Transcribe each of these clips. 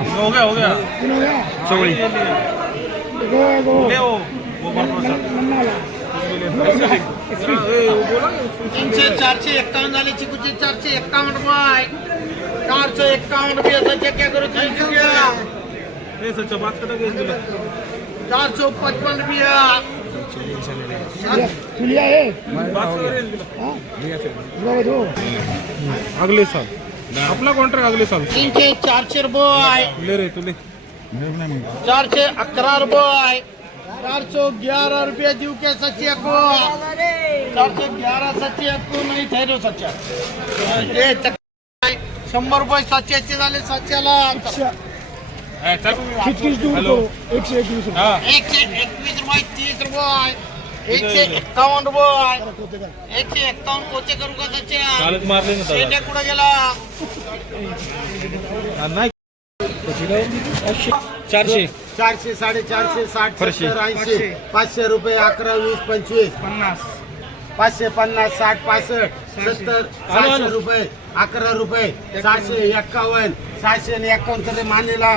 हो गया हो गया चवळी तीनशे 451 झाले चिकूचे 451 रुपये 451 रुपये सच्चे क्या करो 300 रुपया 455 रुपया अगले साल आपला कॉन्ट्रॅक्ट अगले साल 300 400 रुपये ले रे तुले 411 रुपये 411 रुपये जीव के सच्चे को 411 सच्चे को नाही ठेरो सच्चा 100 रुपये सच्चे झाले सच्च्याला 121 रुपये 121 रुपये 30 रुपये 151 रुपये 151 कोचे करू का सच्चा चालत मारले ना शेंड्या कुठं गेला नाही 400 400 450 60 फरशी. 70 80 500 रुपये 11 20 25 50 550 60 65 70 600 रुपये 11 रुपये 751 751 तरी मानेला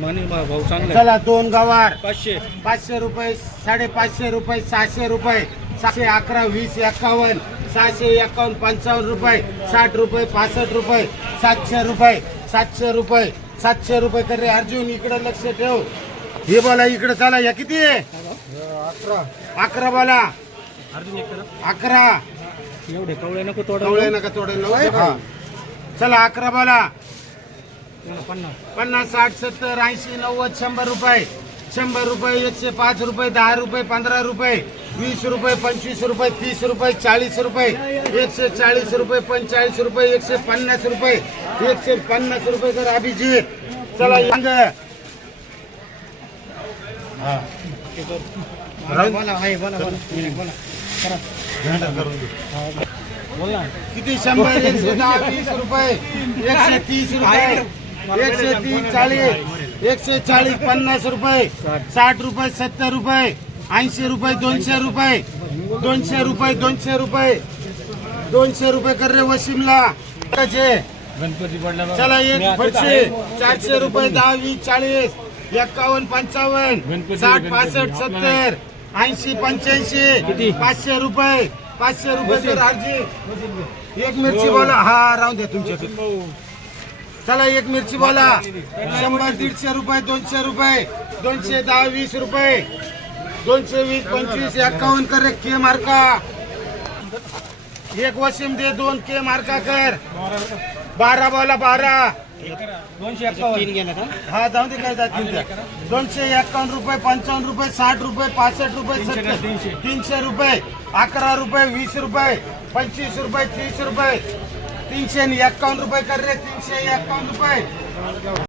माने भाऊ चांगला चला दोन गवार 500 500 रुपये 550 रुपये 600 रुपये 711 20 51 651 55 रुपये 60 रुपये 65 रुपये 700 रुपये 700 रुपये 700 रुपये कर रे अर्जुन इकडे लक्ष ठेव हे बोला इकडे चला या किती आहे 11 बोला अर्जुन एक 11 एवढे कवळे नको टवळे नका थोडे चला 11 बोला 50 50 60 70 80 90 100 रुपये 100 रुपये 105 रुपये 10 रुपये 15 रुपये 20 रुपये 25 रुपये 30 रुपये 40 रुपये 140 रुपये 45 रुपये 150 रुपये 150 रुपये तर अभिजित चला यांग किती 100 110 20 रुपये 130 रुपये 130 40 140 50 रुपये 60 रुपये 70 रुपये 80 रुपये 200 रुपये 200 रुपये 200 रुपये 200 रुपये कर रे वसीमला गणपती पडला चला एक फटशे 400 रुपये 10 20 40 51 55 60 65 70 80 85 500 रुपये 500 रुपये तर आजी एक मिरची बोला हा राहून द्या तुमच्या चला एक मिरची बोला 100 150 रुपये 200 रुपये 210 20 रुपये 220 25 51 कर रे के मार्का एक वसीम दे 2 के मार्का कर 12 बोला 12 251 गेला का हा जाऊ दे काय जातील त्या 251 रुपये 55 रुपये 60 रुपये 65 रुपये 70 300 रुपये 11 रुपये 20 रुपये 25 रुपये 30 रुपये 351 रुपये कर रे 351 रुपये